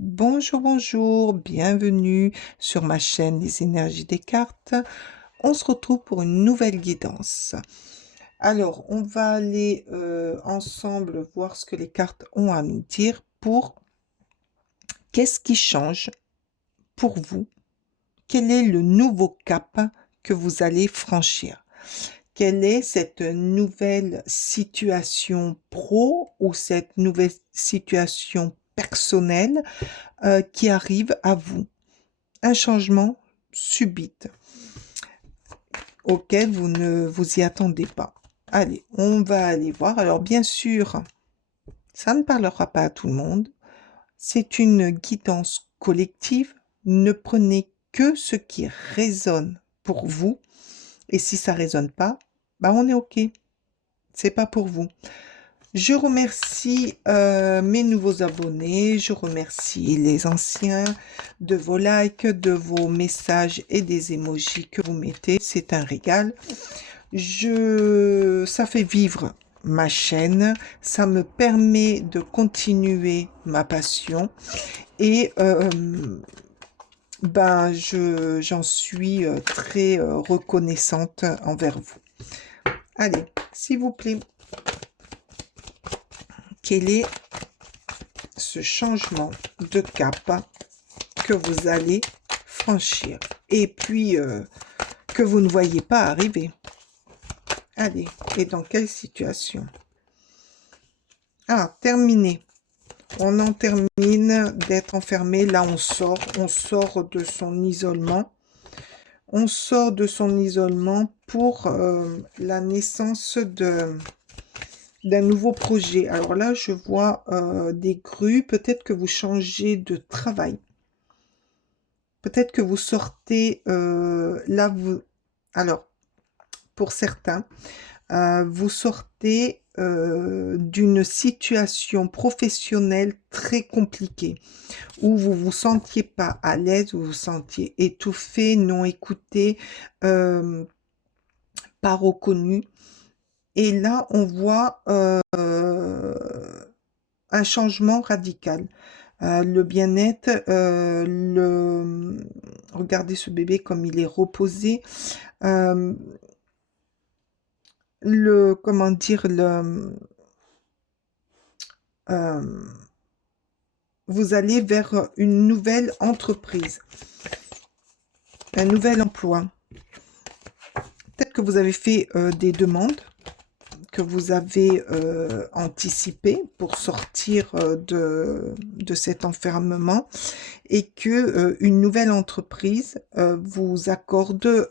Bonjour, bonjour, bienvenue sur ma chaîne Les énergies des cartes. On se retrouve pour une nouvelle guidance. Alors, on va aller ensemble voir ce que les cartes ont à nous dire pour qu'est-ce qui change pour vous. Quel est le nouveau cap que vous allez franchir? Quelle est cette nouvelle situation pro ou cette nouvelle situation personnelle qui arrive à vous? Un changement subite auquel vous ne vous y attendez pas. Allez, on va aller voir. Alors bien sûr, ça ne parlera pas à tout le monde. C'est une guidance collective. Ne prenez que ce qui résonne pour vous. Et si ça résonne pas, bah on est OK. C'est pas pour vous. Je remercie mes nouveaux abonnés, je remercie les anciens de vos likes, de vos messages et des emojis que vous mettez. C'est un régal. Ça fait vivre ma chaîne, ça me permet de continuer ma passion et j'en suis très reconnaissante envers vous. Allez, s'il vous plaît. Quel est ce changement de cap que vous allez franchir et puis que vous ne voyez pas arriver? Allez, et dans quelle situation? Ah, terminé. On en termine d'être enfermé. Là, on sort de son isolement. On sort de son isolement pour la naissance d'un nouveau projet. Alors là, je vois des grues. Peut-être que vous changez de travail. Peut-être que vous sortez, là, alors, pour certains, vous sortez d'une situation professionnelle très compliquée, où vous vous sentiez pas à l'aise, vous vous sentiez étouffé, non écouté, pas reconnu. Et là, on voit un changement radical. Le bien-être, regardez ce bébé comme il est reposé. Comment dire, vous allez vers une nouvelle entreprise, un nouvel emploi. Peut-être que vous avez fait des demandes, que vous avez anticipé pour sortir de cet enfermement et que une nouvelle entreprise vous accorde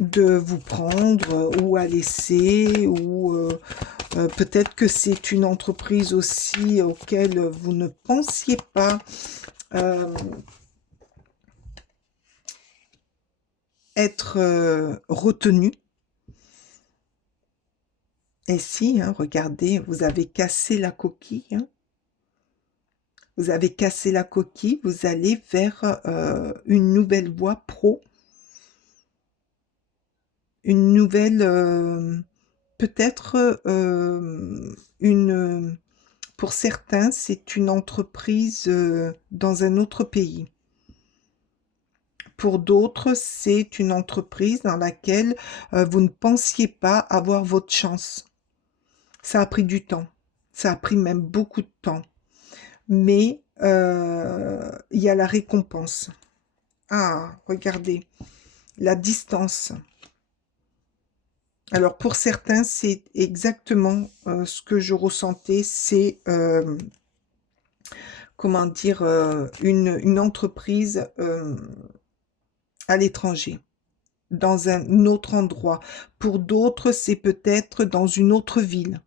de vous prendre ou à laisser ou peut-être que c'est une entreprise aussi auquel vous ne pensiez pas être retenu. Et si, hein, regardez, vous avez cassé la coquille. Hein. Vous avez cassé la coquille, vous allez vers une nouvelle voie pro. Une nouvelle, peut-être pour certains, c'est une entreprise dans un autre pays. Pour d'autres, c'est une entreprise dans laquelle vous ne pensiez pas avoir votre chance. Ça a pris du temps. Ça a pris même beaucoup de temps. Mais il y a la récompense. Ah, regardez, la distance. Alors, pour certains, c'est exactement ce que je ressentais. C'est, comment dire, une entreprise à l'étranger, dans un autre endroit. Pour d'autres, c'est peut-être dans une autre ville.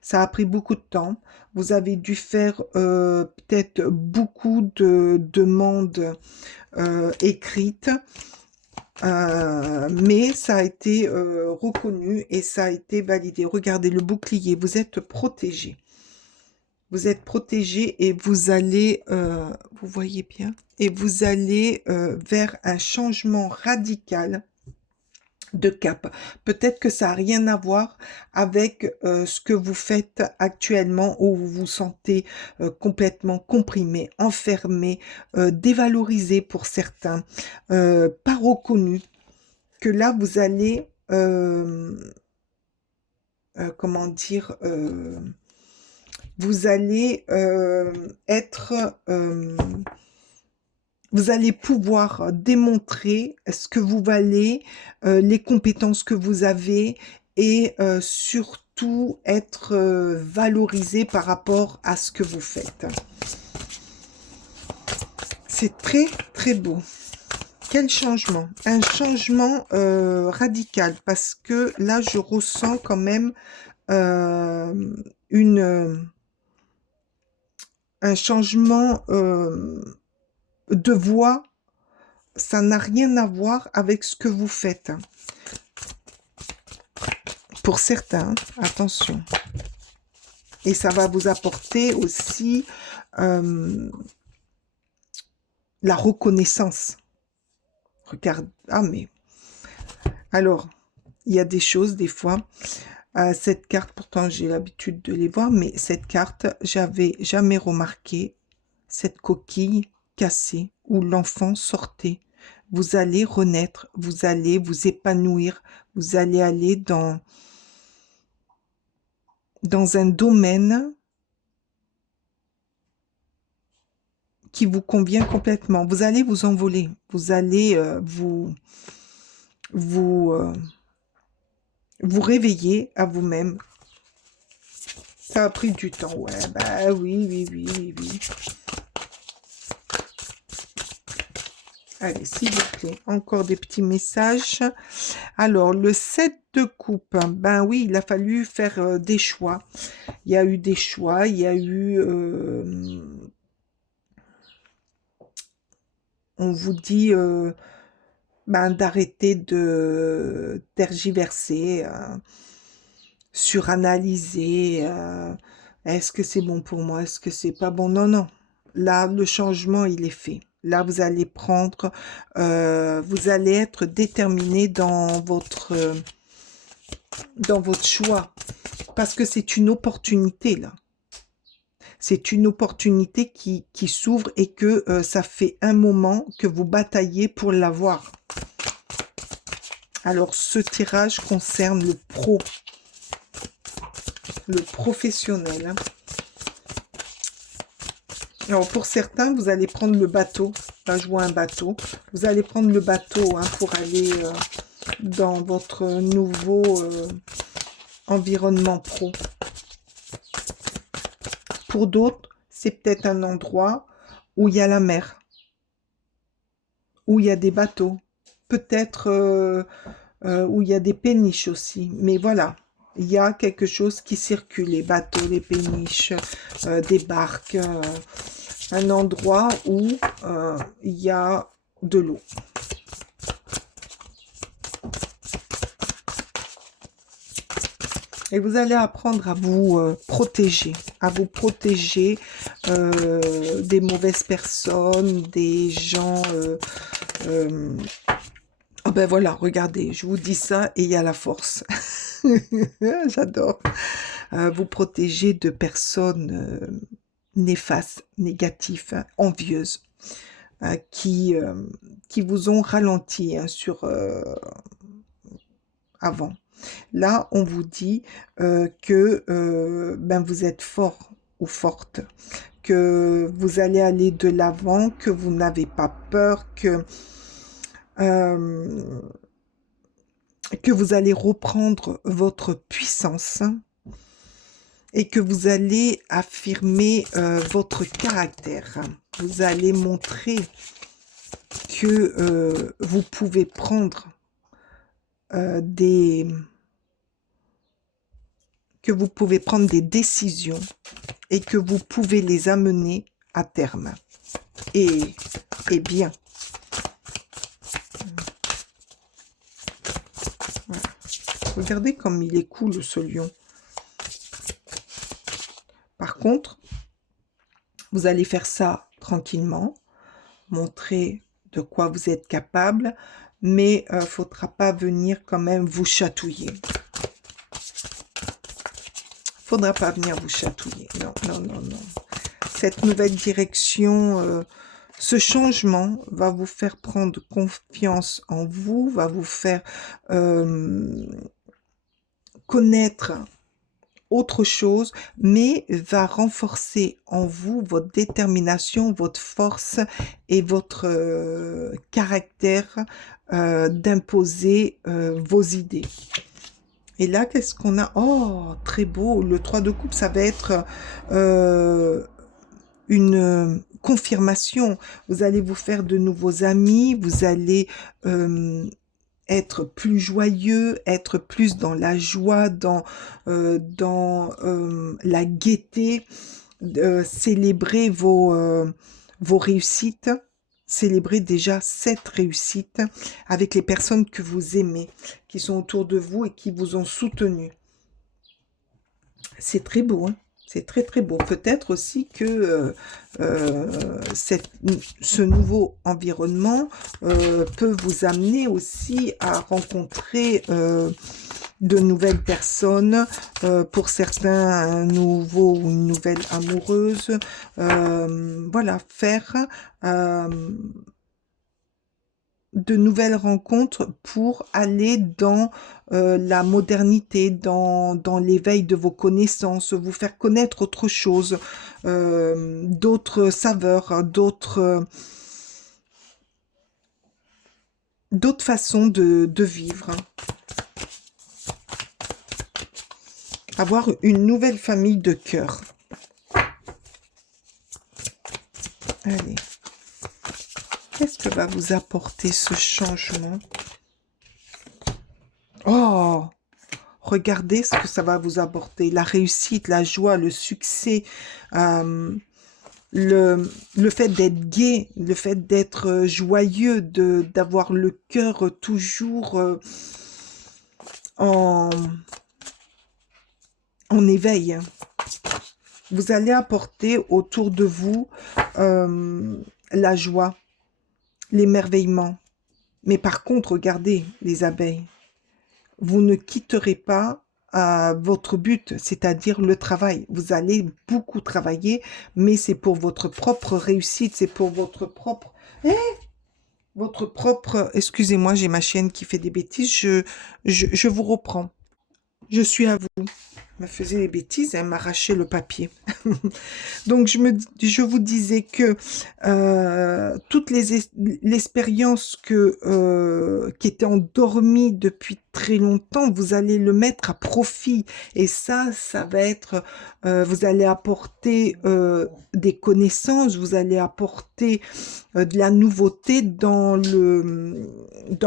Ça a pris beaucoup de temps. Vous avez dû faire peut-être beaucoup de demandes écrites. Mais ça a été reconnu et ça a été validé. Regardez le bouclier, vous êtes protégé. Vous êtes protégé et vous allez, vous voyez bien, et vous allez vers un changement radical de cap. Peut-être que ça n'a rien à voir avec ce que vous faites actuellement, où vous vous sentez complètement comprimé, enfermé, dévalorisé pour certains, pas reconnu, que là vous allez, comment dire, vous allez être... vous allez pouvoir démontrer ce que vous valez, les compétences que vous avez et surtout être valorisé par rapport à ce que vous faites. C'est très très beau. Quel changement? Un changement radical, parce que là je ressens quand même un changement de voix. Ça n'a rien à voir avec ce que vous faites. Pour certains, attention. Et ça va vous apporter aussi la reconnaissance. Regarde, ah mais... Alors, il y a des choses, des fois, cette carte, pourtant j'ai l'habitude de les voir, mais cette carte, j'avais jamais remarqué cette coquille cassée où l'enfant sortait. Vous allez renaître, vous allez vous épanouir, vous allez aller dans un domaine qui vous convient complètement. Vous allez vous envoler, vous allez vous réveiller à vous-même. Ça a pris du temps, ouais, bah oui, oui, oui, oui, oui. Allez, s'il vous plaît, encore des petits messages. Alors, le 7 de coupe, ben oui, il a fallu faire des choix. Il y a eu des choix, il y a eu... on vous dit ben, d'arrêter de tergiverser, suranalyser. Est-ce que c'est bon pour moi? Est-ce que c'est pas bon? Non, non. Là, le changement, il est fait. Là, vous allez prendre, vous allez être déterminé dans votre choix. Parce que c'est une opportunité, là. C'est une opportunité qui s'ouvre et que ça fait un moment que vous bataillez pour l'avoir. Alors, ce tirage concerne le pro, le professionnel. Hein. Alors, pour certains, vous allez prendre le bateau. Là, je vois un bateau. Vous allez prendre le bateau hein, pour aller dans votre nouveau environnement pro. Pour d'autres, c'est peut-être un endroit où il y a la mer, où il y a des bateaux, peut-être où il y a des péniches aussi. Mais voilà, il y a quelque chose qui circule, les bateaux, les péniches, des barques, un endroit où il y a de l'eau. Et vous allez apprendre à vous protéger, des mauvaises personnes, des gens... Oh ben voilà, regardez, je vous dis ça et il y a la force. J'adore. Vous protéger de personnes néfastes, négatives, hein, envieuses, qui vous ont ralenti hein, avant. Là, on vous dit que ben, vous êtes fort ou forte, que vous allez aller de l'avant, que vous n'avez pas peur, que vous allez reprendre votre puissance et que vous allez affirmer votre caractère. Vous allez montrer que vous pouvez prendre des décisions et que vous pouvez les amener à terme. Et bien. Voilà. Regardez comme il est cool ce lion. Par contre, vous allez faire ça tranquillement, montrer de quoi vous êtes capable, mais faudra pas venir quand même vous chatouiller. Faudra pas venir vous chatouiller. Non, non, non, non. Cette nouvelle direction, ce changement va vous faire prendre confiance en vous, va vous faire connaître autre chose, mais va renforcer en vous votre détermination, votre force et votre caractère d'imposer vos idées. Et là, qu'est-ce qu'on a? Oh, très beau. Le 3 de coupe, ça va être une confirmation. Vous allez vous faire de nouveaux amis, vous allez être plus joyeux, être plus dans la joie, dans la gaieté, célébrer vos réussites, célébrer déjà cette réussite avec les personnes que vous aimez, qui sont autour de vous et qui vous ont soutenu. C'est très beau, hein? C'est très très beau. Peut-être aussi que ce nouveau environnement peut vous amener aussi à rencontrer de nouvelles personnes, pour certains un nouveau ou une nouvelle amoureuse. Voilà, faire de nouvelles rencontres pour aller dans la modernité, dans l'éveil de vos connaissances, vous faire connaître autre chose, d'autres saveurs, d'autres façons de vivre. Avoir une nouvelle famille de cœur. Allez. Qu'est-ce que va vous apporter ce changement? Oh, regardez ce que ça va vous apporter. La réussite, la joie, le succès, le fait d'être gai, le fait d'être joyeux, d'avoir le cœur toujours en éveil. Vous allez apporter autour de vous la joie, l'émerveillement. Mais par contre, regardez les abeilles. Vous ne quitterez pas votre but, c'est-à-dire le travail. Vous allez beaucoup travailler, mais c'est pour votre propre réussite, c'est pour votre propre... Excusez-moi, j'ai ma chienne qui fait des bêtises, je vous reprends. Je suis à vous. Elle me faisait des bêtises, elle m'arrachait le papier. Donc, je vous disais que toute l'expérience qui était endormie depuis très longtemps, vous allez le mettre à profit. Et ça va être, vous allez apporter des connaissances, vous allez apporter de la nouveauté dans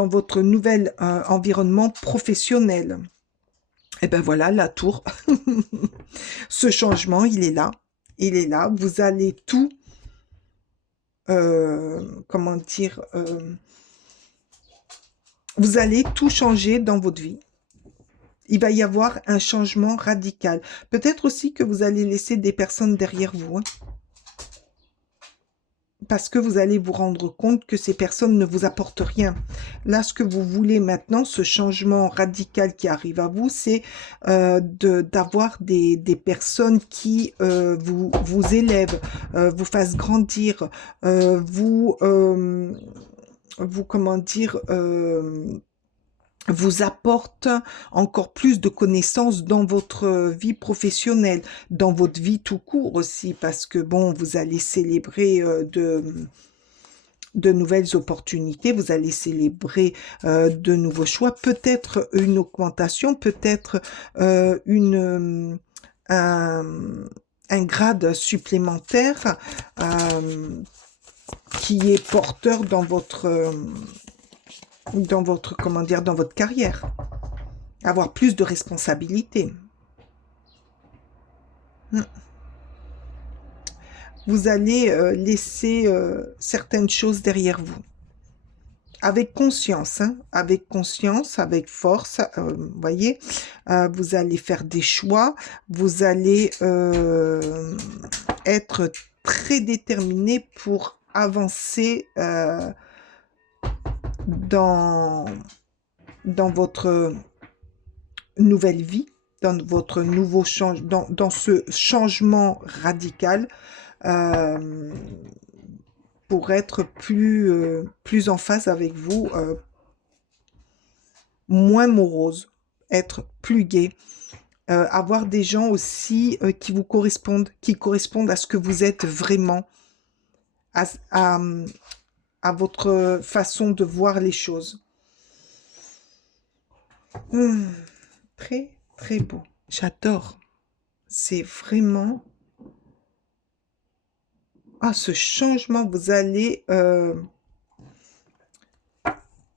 votre nouvel environnement professionnel. Et ben voilà, la tour. Ce changement, il est là. Il est là. Vous allez tout, comment dire, vous allez tout changer dans votre vie. Il va y avoir un changement radical. Peut-être aussi que vous allez laisser des personnes derrière vous. Hein, parce que vous allez vous rendre compte que ces personnes ne vous apportent rien. Là, ce que vous voulez maintenant, ce changement radical qui arrive à vous, c'est d'avoir des personnes qui vous élèvent, vous fassent grandir, comment dire, vous apporte encore plus de connaissances dans votre vie professionnelle, dans votre vie tout court aussi, parce que bon, vous allez célébrer de nouvelles opportunités, vous allez célébrer de nouveaux choix, peut-être une augmentation, peut-être un grade supplémentaire qui est porteur dans votre comment dire, dans votre carrière. Avoir plus de responsabilités. Vous allez laisser certaines choses derrière vous. Avec conscience, hein, avec conscience, avec force, vous voyez, vous allez faire des choix, vous allez être très déterminé pour avancer dans, dans votre nouvelle vie, dans votre nouveau dans ce changement radical, euh, pour être plus en phase avec vous, moins morose, être plus gai, avoir des gens aussi qui correspondent à ce que vous êtes vraiment, à, à, à votre façon de voir les choses. Très, très beau. J'adore. C'est vraiment... Ah, ce changement, vous allez...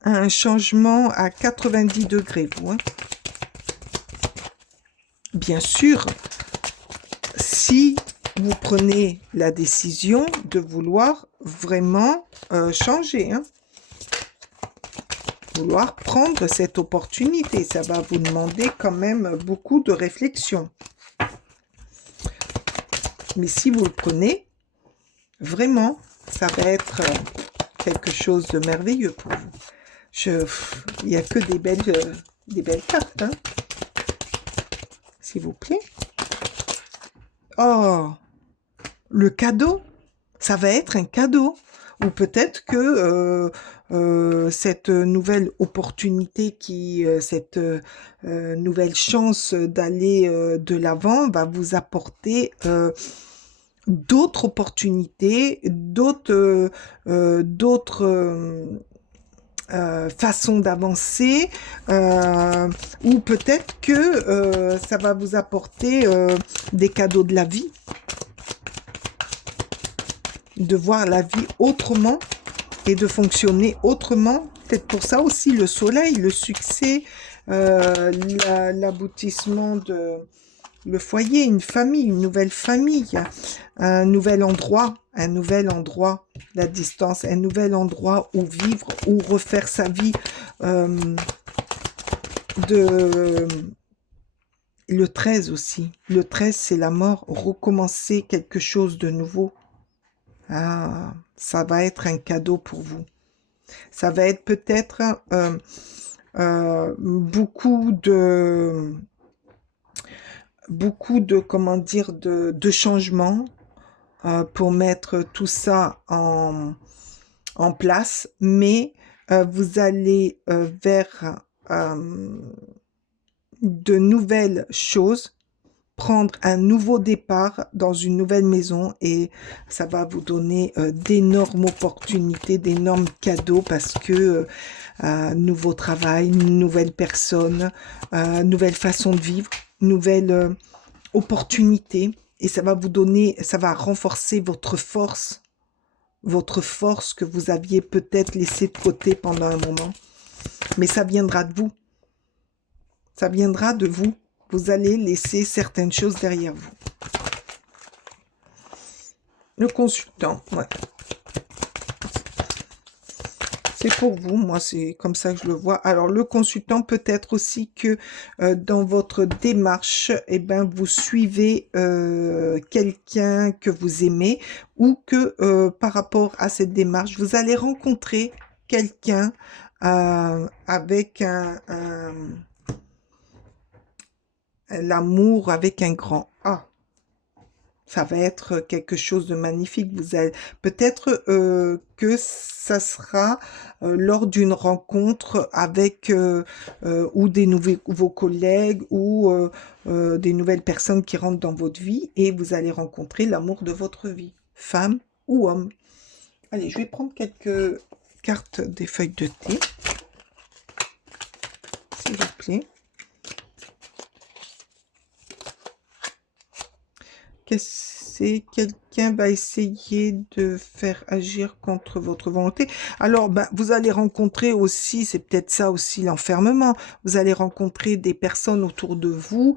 un changement à 90 degrés, vous. Hein. Bien sûr, si vous prenez la décision de vouloir vraiment changer, hein, vouloir prendre cette opportunité, ça va vous demander quand même beaucoup de réflexion. Mais si vous le prenez, vraiment, ça va être quelque chose de merveilleux pour vous. Il n'y a que des belles cartes, hein. S'il vous plaît. Oh, le cadeau, ça va être un cadeau. Ou peut-être que cette nouvelle opportunité, cette nouvelle chance d'aller de l'avant va vous apporter d'autres opportunités, d'autres façon d'avancer, ou peut-être que ça va vous apporter des cadeaux de la vie, de voir la vie autrement et de fonctionner autrement. Peut-être pour ça aussi le soleil, le succès, l'aboutissement de le foyer, une famille, une nouvelle famille, un nouvel endroit, la distance, un nouvel endroit où vivre, où refaire sa vie. Le 13 aussi. Le 13, c'est la mort. Recommencer quelque chose de nouveau. Ah, ça va être un cadeau pour vous. Ça va être peut-être beaucoup de comment dire, de changements pour mettre tout ça en place, mais vous allez vers de nouvelles choses, prendre un nouveau départ dans une nouvelle maison et ça va vous donner d'énormes opportunités, d'énormes cadeaux parce que nouveau travail, nouvelle personne, nouvelle façon de vivre, nouvelle opportunité et ça va vous donner, ça va renforcer votre force que vous aviez peut-être laissée de côté pendant un moment. Mais ça viendra de vous. Ça viendra de vous. Vous allez laisser certaines choses derrière vous. Le consultant, ouais. C'est pour vous, moi c'est comme ça que je le vois. Alors le consultant peut être aussi que dans votre démarche, eh ben, vous suivez quelqu'un que vous aimez ou que par rapport à cette démarche, vous allez rencontrer quelqu'un avec l'amour avec un grand A. Ça va être quelque chose de magnifique. Vous allez peut-être que ça sera lors d'une rencontre avec ou des nouveaux collègues ou des nouvelles personnes qui rentrent dans votre vie et vous allez rencontrer l'amour de votre vie, femme ou homme. Allez, je vais prendre quelques cartes des feuilles de thé, s'il vous plaît. C'est quelqu'un va essayer de faire agir contre votre volonté. Alors, ben, vous allez rencontrer aussi, c'est peut-être ça aussi l'enfermement, vous allez rencontrer des personnes autour de vous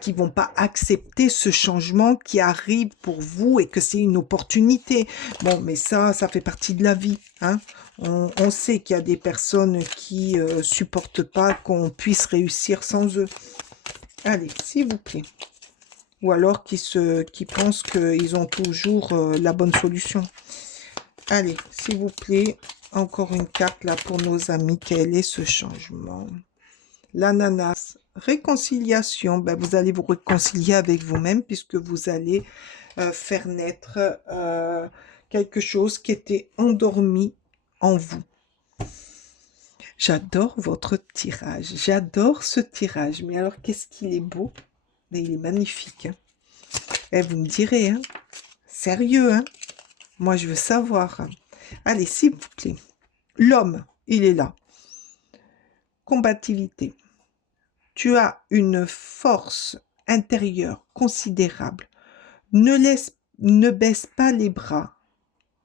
qui vont pas accepter ce changement qui arrive pour vous et que c'est une opportunité. Bon, mais ça fait partie de la vie, hein. On sait qu'il y a des personnes qui supportent pas qu'on puisse réussir sans eux. Allez, s'il vous plaît. Ou alors qui pensent qu'ils ont toujours la bonne solution. Allez, s'il vous plaît. encore une carte là pour nos amis. Quel est ce changement? L'ananas. Réconciliation. Ben, vous allez vous réconcilier avec vous-même puisque vous allez faire naître quelque chose qui était endormi en vous. J'adore votre tirage. J'adore ce tirage. Mais alors, qu'est-ce qu'il est beau? Mais il est magnifique. Hein. Et vous me direz, hein? Sérieux, hein? Moi, je veux savoir. Allez, s'il vous plaît. L'homme, il est là. Combativité. Tu as une force intérieure considérable. Ne baisse pas les bras.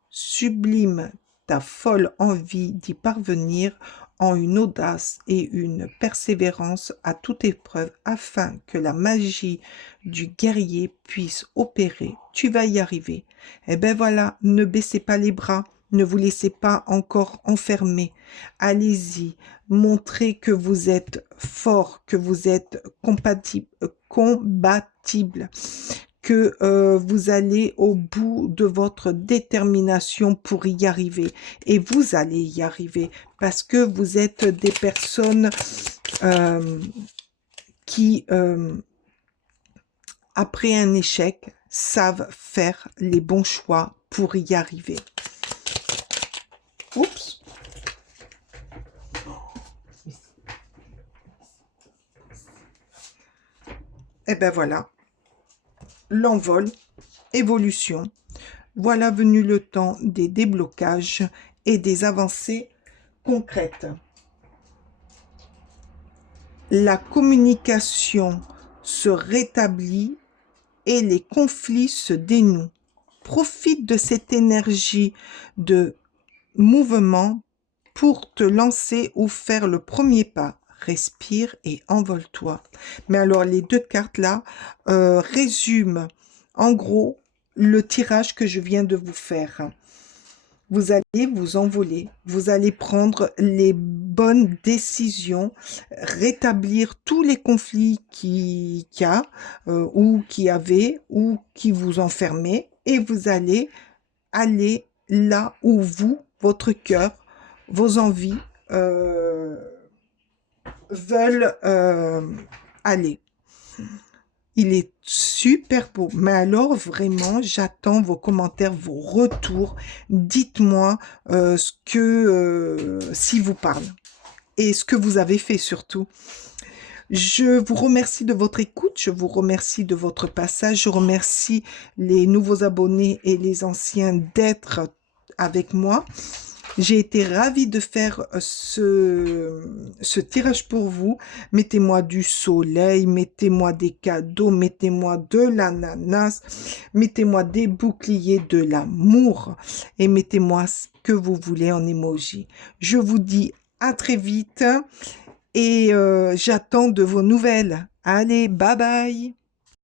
Sublime ta folle envie d'y parvenir en une audace et une persévérance à toute épreuve afin que la magie du guerrier puisse opérer. Tu vas y arriver. Eh bien voilà, ne baissez pas les bras, ne vous laissez pas encore enfermer. Allez-y, montrez que vous êtes fort, que vous êtes combattable, que vous allez au bout de votre détermination pour y arriver. Et vous allez y arriver parce que vous êtes des personnes qui, après un échec, savent faire les bons choix pour y arriver. Oups. Et ben voilà. L'envol, évolution. Voilà venu le temps des déblocages et des avancées concrètes. La communication se rétablit et les conflits se dénouent. Profite de cette énergie de mouvement pour te lancer ou faire le premier pas. Respire et envole-toi. Mais alors, les deux cartes-là résument en gros le tirage que je viens de vous faire. Vous allez vous envoler, vous allez prendre les bonnes décisions, rétablir tous les conflits qu'il y a, ou qui avaient, ou qui vous enfermaient, et vous allez aller là où vous, votre cœur, vos envies veulent aller. Il est super beau. Mais alors, vraiment, j'attends vos commentaires, vos retours. Dites-moi ce que, si vous parle. Et ce que vous avez fait surtout. Je vous remercie de votre écoute. Je vous remercie de votre passage. Je remercie les nouveaux abonnés et les anciens d'être avec moi. J'ai été ravie de faire ce tirage pour vous. Mettez-moi du soleil, mettez-moi des cadeaux, mettez-moi de l'ananas, mettez-moi des boucliers, de l'amour et mettez-moi ce que vous voulez en emoji. Je vous dis à très vite et j'attends de vos nouvelles. Allez, bye bye!